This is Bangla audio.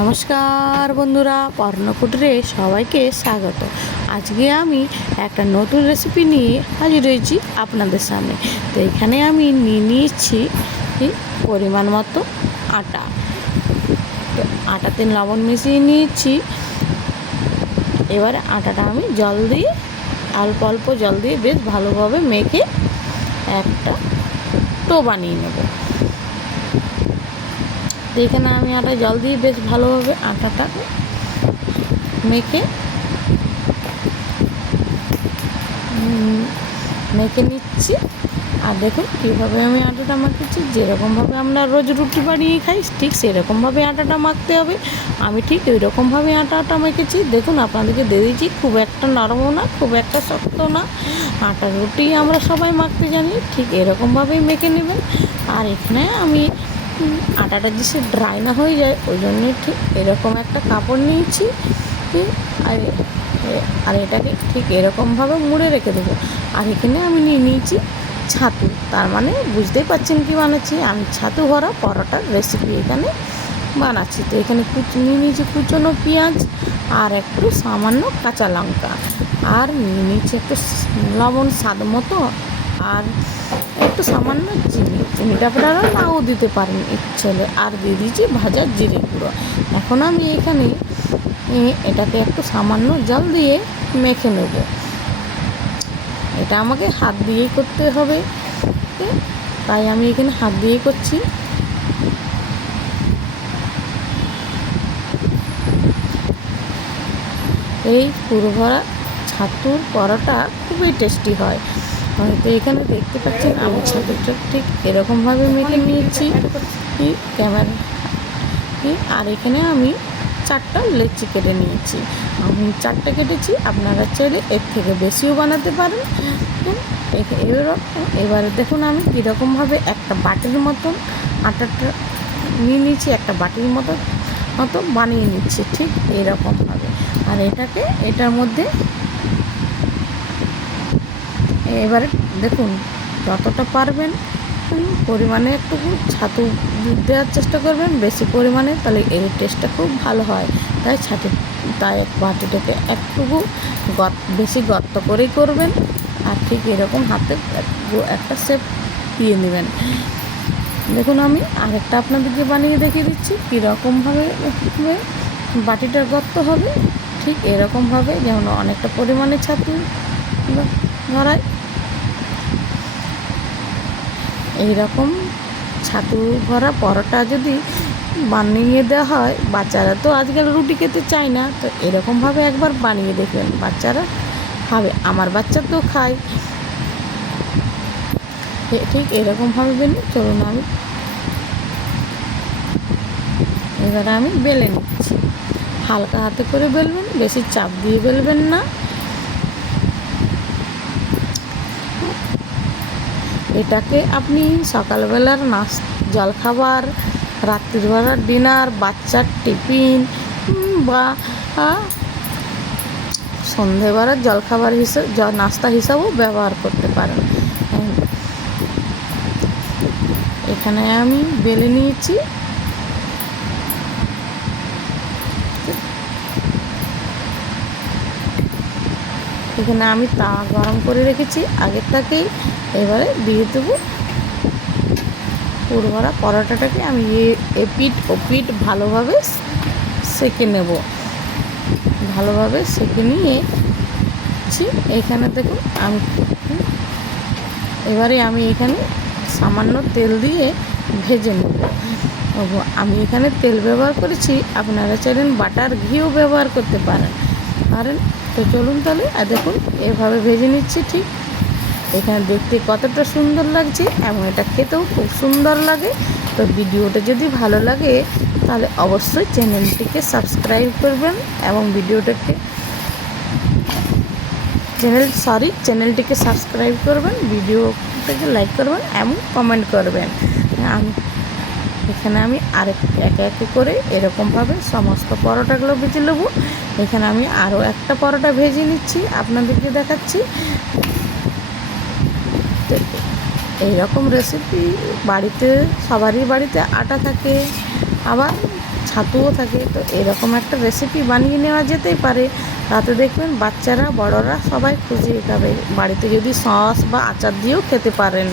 নমস্কার বন্ধুরা, পর্ণকুটিরে সবাইকে স্বাগত। আজকে আমি একটা নতুন রেসিপি নিয়ে হাজির হয়েছি আপনাদের সামনে। তো এখানে আমি নিয়েছি পরিমাণ মতো আটা। তো আটাতে লবণ মিশিয়ে নিয়েছি। এবারে আটাটা আমি জল দিয়ে অল্প অল্প জল দিয়ে বেশ ভালোভাবে মেখে একটা ডো বানিয়ে নেব। এখানে আমি আটা জল দিয়ে বেশ ভালোভাবে আটাটা মেখে নিচ্ছি। আর দেখুন কীভাবে আমি আটাটা মাখছি। যেরকমভাবে আমরা রোজ রুটি বানিয়ে খাই ঠিক সেরকমভাবে আটাটা মাখতে হবে। আমি ঠিক ওই রকমভাবে আটাটা মেখেছি। দেখুন আপনাদেরকে দিয়ে দিচ্ছি, খুব একটা নরমও না খুব একটা শক্ত না। আটার রুটি আমরা সবাই মাখতে জানি, ঠিক এরকমভাবেই মেখে নেবেন। আর এখানে আমি আটাটা যে সে ড্রাই না হয়ে যায় ওই জন্যে ঠিক এরকম একটা কাপড় নিয়েছি। আর এটাকে ঠিক এরকমভাবে মুড়ে রেখে দেবো। আর এখানে আমি নিয়েছি ছাতু, তার মানে বুঝতেই পারছেন কি বানাচ্ছি আমি। ছাতু ভরা পরোটার রেসিপি এখানে বানাচ্ছি। তো এখানে নিয়ে নিয়েছি কুচনো পেঁয়াজ আর একটু সামান্য কাঁচা লঙ্কা, আর নিয়ে নিয়েছি একটু লবণ স্বাদ মতো, আর একটু সামান্য চিনিটা আপনারা নাও দিতে পারেন ইচ্ছে হলে। আর দিয়ে দিয়েছি ভাজা জিরে গুঁড়ো। এখন আমি এখানে এটাকে একটু সামান্য জল দিয়ে মেখে নেব। এটা আমাকে হাত দিয়েই করতে হবে, তাই আমি এখানে হাত দিয়েই করছি। এই পুরভরা ছাতুর পরোটা খুবই টেস্টি হয়। হয়তো এখানে দেখতে পাচ্ছেন আমি ছাতুটা ঠিক এরকমভাবে মেখে নিয়েছি ক্যামেরা। আর এখানে আমি 4টা লেচি কেটে নিয়েছি। আমি 4টা কেটেছি, আপনারা চাইলে এর থেকে বেশিও বানাতে পারেন। এবারে দেখুন আমি কীরকমভাবে একটা বাটির মতন আটাটা নিয়ে নিয়েছি, একটা বাটির মতো বানিয়ে নিচ্ছি ঠিক এরকমভাবে। আর এটার মধ্যে এবারে দেখুন যতটা পারবেন পরিমাণে একটু ছাতু দেওয়ার চেষ্টা করবেন বেশি পরিমাণে, তাহলে এর টেস্টটা খুব ভালো হয়। তাই বাটিটাকে একটুকু বেশি গর্ত করেই করবেন। আর ঠিক এরকম হাতে একটা শেপ দিয়ে নেবেন। দেখুন আমি আরেকটা আপনাদেরকে বানিয়ে দেখিয়ে দিচ্ছি কীরকমভাবে বাটিটার গর্ত হবে। ঠিক এরকমভাবে যেমন অনেকটা পরিমাণে ছাতু ধরায়, এইরকম ছাতু ভরা পরোটা যদি বানিয়ে দেওয়া হয়, বাচ্চারা তো আজকাল রুটি খেতে চায় না, তো এরকমভাবে একবার বানিয়ে দেখবেন, বাচ্চারা খাবে। আমার বাচ্চা তো খায়। ঠিক এরকমভাবে বেলে চলুন এবারে আমি বেলে নিচ্ছি। হালকা হাতে করে বেলবেন, বেশি চাপ দিয়ে বেলবেন না। এটাকে আপনি সকালবেলার জলখাবার, রাত্রিবেলার ডিনার, বাচ্চার টিফিন বা সন্ধেবেলার জলখাবার হিসেবে নাস্তা হিসাবেও ব্যবহার করতে পারেন। এখানে আমি বেলে নিয়েছি। এখানে আমি তাওয়া গরম করে রেখেছি আগের থেকেই। এবারে দিয়ে দেবো পুরভরা পরোটাটাকে। আমি এপিঠ ওপিঠ ভালোভাবে সেঁকে নেব। ভালোভাবে সেঁকে নিয়েছি। এখানে দেখুন এবারে আমি এখানে সামান্য তেল দিয়ে ভেজে নেব। আমি এখানে তেল ব্যবহার করেছি, আপনারা চাইলেন বাটার ঘিও ব্যবহার করতে পারেন। তো চলুন তাহলে। আর দেখুন এভাবে ভেজে নিচ্ছি। ঠিক এখানে দেখতে কতটা সুন্দর লাগছে এবং এটা খেতেও খুব সুন্দর লাগে। তো ভিডিওটা যদি ভালো লাগে তাহলে অবশ্যই চ্যানেলটিকে সাবস্ক্রাইব করবেন এবং চ্যানেলটিকে সাবস্ক্রাইব করবেন, ভিডিওটাকে লাইক করবেন এবং কমেন্ট করবেন। এখানে আমি একে একে করে এরকমভাবে সমস্ত পরোটাগুলো ভেজে নেব। এখানে আমি আরও একটা পরোটা ভেজে নিচ্ছি, আপনাদেরকে দেখাচ্ছি। এইরকম রেসিপি সবারই বাড়িতে আটা থাকে, আবার ছাতুও থাকে। তো এরকম একটা রেসিপি বানিয়ে নেওয়া যেতেই পারে, তাতে দেখবেন বাচ্চারা বড়রা সবাই খুশি খাবে। বাড়িতে যদি সস বা আচার দিয়েও খেতে পারেন।